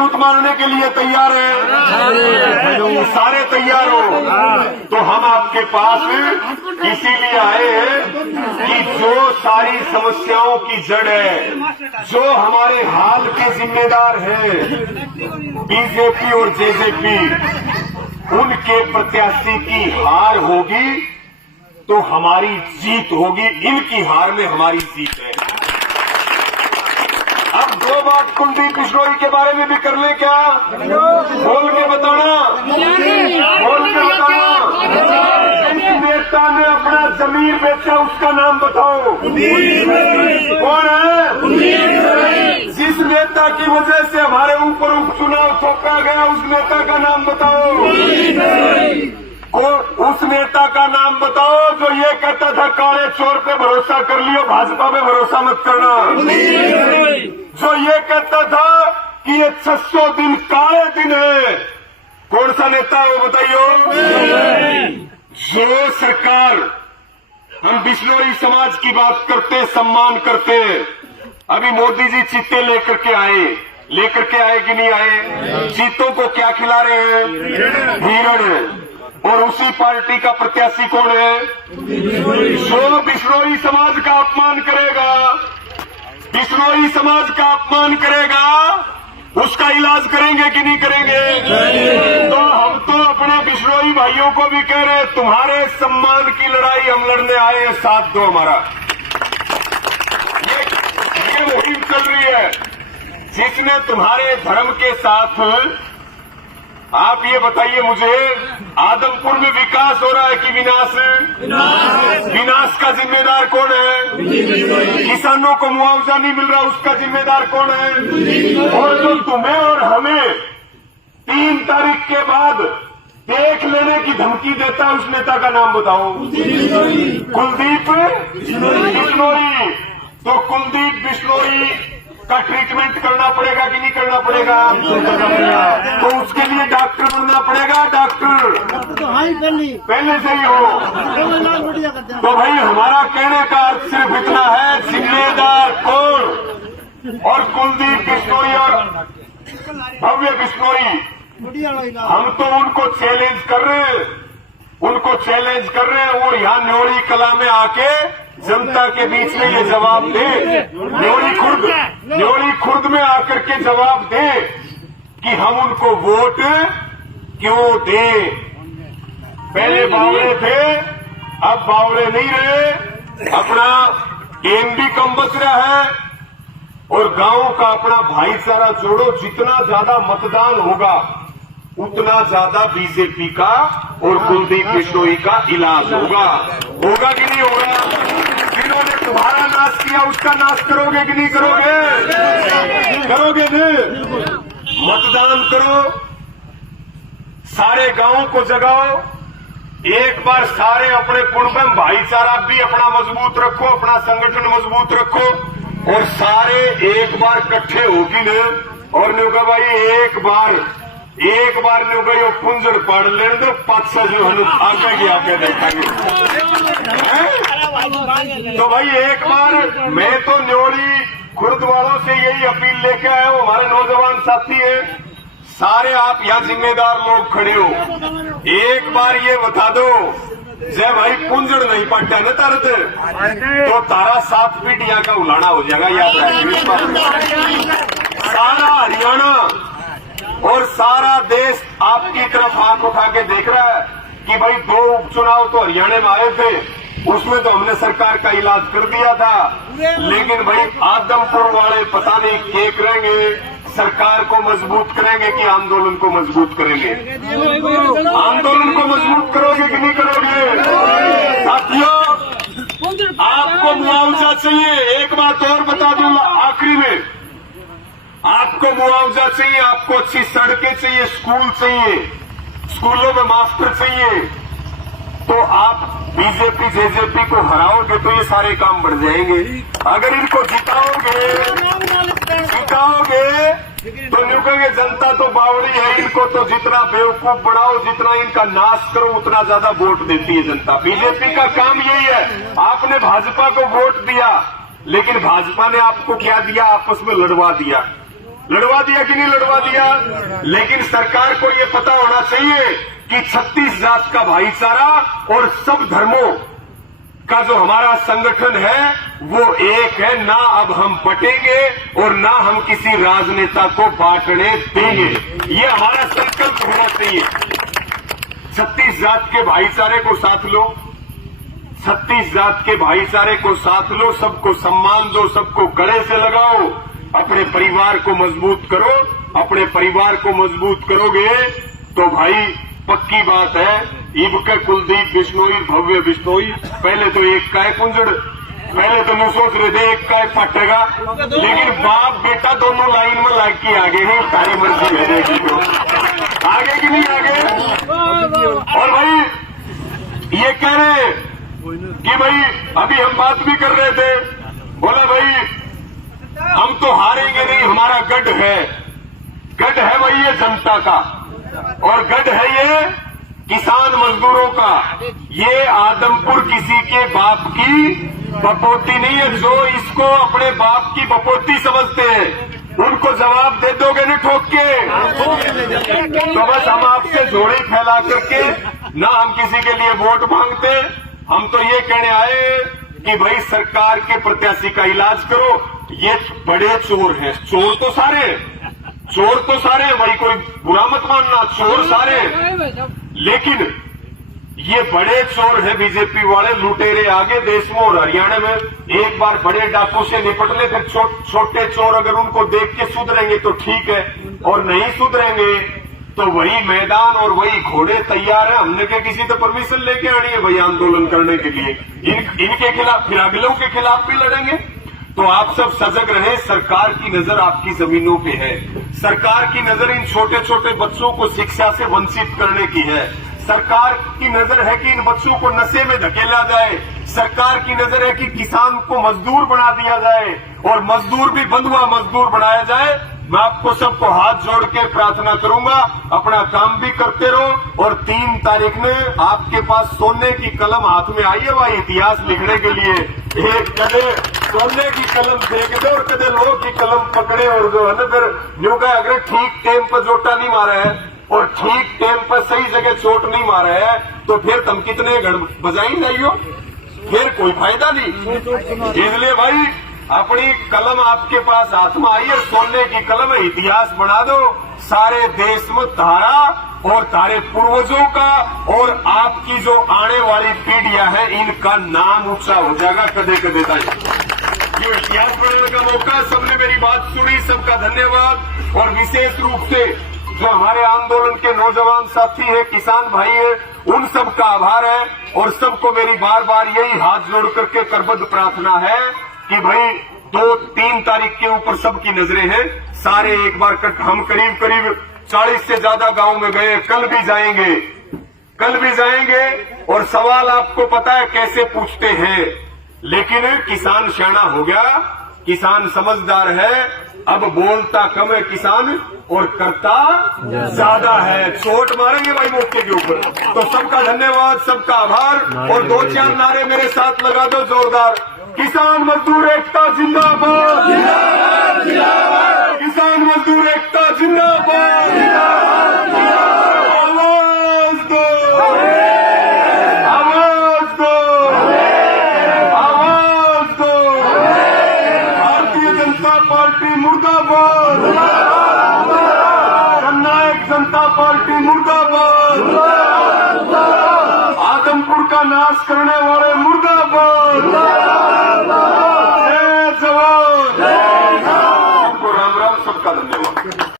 छूत मारने के लिए तैयार हैं? सारे तैयार हो तो हम आपके पास इसीलिए आए हैं कि जो सारी समस्याओं की जड़ है, जो हमारे हाल के जिम्मेदार हैं बीजेपी और जेजेपी, उनके प्रत्याशी की हार होगी तो हमारी जीत होगी। इनकी हार में हमारी जीत है। अब दो बात कुलदीप बिश्नोई के बारे में भी कर ले क्या? बोल के बताना, बोल के बताना। जिस नेता ने अपना जमीन बेचा उसका नाम बताओ। कौन है? जिस नेता की वजह से हमारे ऊपर उपचुनाव थोपा गया उस नेता का नाम बताओ। उस नेता का नाम बताओ जो ये कहता था काले चोर पे भरोसा कर लियो, भाजपा में भरोसा मत करना। जो ये कहता था कि ये 600 दिन काले दिन है, कौन सा नेता है वो बताइयो? जो सरकार, हम बिश्नोई समाज की बात करते, सम्मान करते, अभी मोदी जी चीते लेकर के आए कि नहीं आए? चीतों को क्या खिला रहे हैं? हिरण। और उसी पार्टी का प्रत्याशी कौन है? जो बिश्नोई समाज का अपमान करेगा, बिश्नोई समाज का अपमान करेगा, उसका इलाज करेंगे कि नहीं करेंगे? तो हम तो अपने बिश्नोई भाइयों को भी कह रहे हैं, तुम्हारे सम्मान की लड़ाई हम लड़ने आए हैं, साथ दो हमारा। ये मुहिम चल रही है जिसने तुम्हारे धर्म के साथ, आप ये बताइए मुझे, आदमपुर में विकास हो रहा है कि विनाश? विनाश का जिम्मेदार कौन है? किसानों को मुआवजा नहीं मिल रहा, उसका जिम्मेदार कौन है? और जो तुम्हें और हमें 3 तारीख के बाद देख लेने की धमकी देता है उस नेता का नाम बताओ। कुलदीप बिश्नोई। तो कुलदीप बिश्नोई का ट्रीटमेंट करना पड़ेगा कि नहीं करना पड़ेगा? तो उसके लिए डॉक्टर बनना पड़ेगा। डॉक्टर पहले से ही हो। तो भाई हमारा कहने का अर्थ सिर्फ इतना है, जिम्मेदार कौन? और कुलदीप बिश्नोई और भव्य बिश्नोई, हम तो उनको चैलेंज कर रहे हैं, वो यहाँ न्योली कला में आके जनता के बीच में ये जवाब दे, न्योली खुर्द में आकर के जवाब दे कि हम उनको वोट क्यों दें। पहले बावड़े थे, अब बावड़े नहीं रहे, अपना टेम भी कम बच रहा है और गांव का अपना भाईचारा जोड़ो। जितना ज्यादा मतदान होगा उतना ज्यादा बीजेपी का और कुलदीप बिश्नोई का इलाज होगा कि नहीं होगा? जिन्होंने तुम्हारा नाश किया उसका नाश करोगे कि नहीं करोगे? करोगे नहीं? मतदान करो, सारे गांवों को जगाओ, एक बार सारे अपने कुटुंब भाईचारा भी अपना मजबूत रखो, अपना संगठन मजबूत रखो और सारे एक बार इकट्ठे होगी न और न्यूगा भाई एक बार न्यूगा यो पुंजर पढ़ लेने दो, 500 जो हम आगे देखेंगे। तो भाई एक बार मैं तो न्योली खुर्द वालों से यही अपील लेके आया हूं, हमारे नौजवान साथी हैं, सारे आप यहाँ जिम्मेदार लोग खड़े हो, एक बार ये बता दो, जय भाई पुंजड़ नहीं पड़ता है ना तरत तो तारा 7 फीट यहाँ का उलाना हो जाएगा, याद रखिए। सारा हरियाणा और सारा देश आपकी तरफ आंख उठा के देख रहा है कि भाई 2 उपचुनाव तो हरियाणा में आए थे, उसमें तो हमने सरकार का इलाज कर दिया था, लेकिन भाई आदमपुर वाले पता नहीं क्या करेंगे, सरकार को मजबूत करेंगे कि आंदोलन को मजबूत करेंगे? आंदोलन को मजबूत करोगे कि नहीं करोगे? साथियों, आपको मुआवजा चाहिए। एक बात और बता दूं आखिरी में, आपको मुआवजा चाहिए, आपको अच्छी सड़कें चाहिए, स्कूल चाहिए, स्कूलों में मास्टर चाहिए, तो आप बीजेपी जेजेपी को हराओगे तो ये सारे काम बढ़ जाएंगे। अगर इनको जिताओगे तो न्यूकंगे जनता तो बावड़ी है, इनको तो जितना बेवकूफ बनाओ, जितना इनका नाश करो, उतना ज्यादा वोट देती है जनता। बीजेपी का काम यही है, आपने भाजपा को वोट दिया, लेकिन भाजपा ने आपको क्या दिया? आपस में लड़वा दिया। लड़वा दिया कि नहीं लड़वा दिया। लेकिन सरकार को ये पता होना चाहिए कि 36 जात का भाईचारा और सब धर्मों का जो हमारा संगठन है वो एक है। ना अब हम बटेंगे और ना हम किसी राजनेता को बांटने देंगे, ये हमारा संकल्प होना चाहिए। 36 जात के भाईचारे को साथ लो, 36 जात के भाईचारे को साथ लो, सबको सम्मान दो, सबको गले से लगाओ, अपने परिवार को मजबूत करो। अपने परिवार को मजबूत करोगे तो भाई पक्की बात है, इब के कुलदीप बिश्नोई भव्य बिश्नोई। पहले तो एक का कुंजड़, पहले तो मैं सोच रहे थे एक का फटेगा, लेकिन बाप बेटा दोनों लाइन में लाग के आगे हैं। तारी मर्जी रहेगी तो आगे की नहीं आगे। और भाई ये कह रहे कि भाई अभी हम बात भी कर रहे थे, बोला भाई हम तो हारेंगे नहीं, हमारा गढ़ है। गढ़ है भाई ये जनता का, और गढ़ है ये किसान मजदूरों का। ये आदमपुर किसी के बाप की बपोती नहीं है। जो इसको अपने बाप की बपोती समझते हैं उनको जवाब दे दोगे न ठोक के। तो बस हम आपसे झोली फैला करके ना हम किसी के लिए वोट मांगते, हम तो ये कहने आए कि भाई सरकार के प्रत्याशी का इलाज करो। ये बड़े चोर हैं, चोर तो सारे भाई, कोई बुरा मत मानना, चोर सारे। लेकिन ये बड़े चोर है बीजेपी वाले, लुटेरे आगे देश में और हरियाणा में। एक बार बड़े डाकू से निपट ले, फिर छोटे चोर अगर उनको देख के सुधरेंगे तो ठीक है, और नहीं सुधरेंगे तो वही मैदान और वही घोड़े तैयार है। हमने क्या किसी तो परमिशन लेके आनी है भाई आंदोलन करने के लिए। इनके खिलाफ फिर अगलों के खिलाफ भी लड़ेंगे। तो आप सब सजग रहे, सरकार की नजर आपकी जमीनों पे है। सरकार की नजर इन छोटे छोटे बच्चों को शिक्षा से वंचित करने की है। सरकार की नजर है कि इन बच्चों को नशे में धकेला जाए। सरकार की नजर है कि किसान को मजदूर बना दिया जाए, और मजदूर भी बंधुआ मजदूर बनाया जाए। मैं आपको सबको हाथ जोड़ के प्रार्थना करूंगा, अपना काम भी करते रहो। और 3 तारीख में आपके पास सोने की कलम हाथ में आई है भाई, इतिहास लिखने के लिए। एक कदे सोने की कलम फेंक दे और कदे लोह की कलम पकड़े, और जो है ना फिर न्यू का अगर ठीक टाइम पर जोटा नहीं मारा है और ठीक टाइम पर सही जगह चोट नहीं मारा है तो फिर तुम कितने घड़ बजाई जाइयो, फिर कोई फायदा नहीं। इसलिए भाई अपनी कलम आपके पास हाथ में आई है, सोने की कलम है, इतिहास बना दो सारे देश में तारा और तारे पूर्वजों का, और आपकी जो आने वाली पीढ़ियां हैं इनका नाम ऊंचा हो जाएगा कदे कदे तक। ये इतिहास बनाने का मौका, सबने मेरी बात सुनी, सबका धन्यवाद। और विशेष रूप से जो हमारे आंदोलन के नौजवान साथी हैं, किसान भाई हैं, उन सब का आभार है। और सबको मेरी बार बार यही हाथ जोड़ करके करबद्ध प्रार्थना है कि भाई 2-3 तारीख के ऊपर सबकी नजरें हैं। सारे एक बार हम करीब 40 से ज्यादा गांव में गए, कल भी जाएंगे। और सवाल आपको पता है कैसे पूछते हैं, लेकिन किसान शाना हो गया, किसान समझदार है। अब बोलता कम है किसान और करता ज्यादा है। चोट मारेंगे भाई मौके के ऊपर। तो सबका धन्यवाद, सबका आभार। और 2-4 नारे मेरे साथ लगा दो जोरदार। किसान मजदूर एकता जिंदाबाद, किसान मजदूर एकता जिंदाबाद। आवाज दो, आवाज दो, आवाज दो। भारतीय जनता पार्टी मुर्दाबाद, जननायक जनता पार्टी मुर्दाबाद, आदमपुर का नाश करने वाले मुर्दाबाद।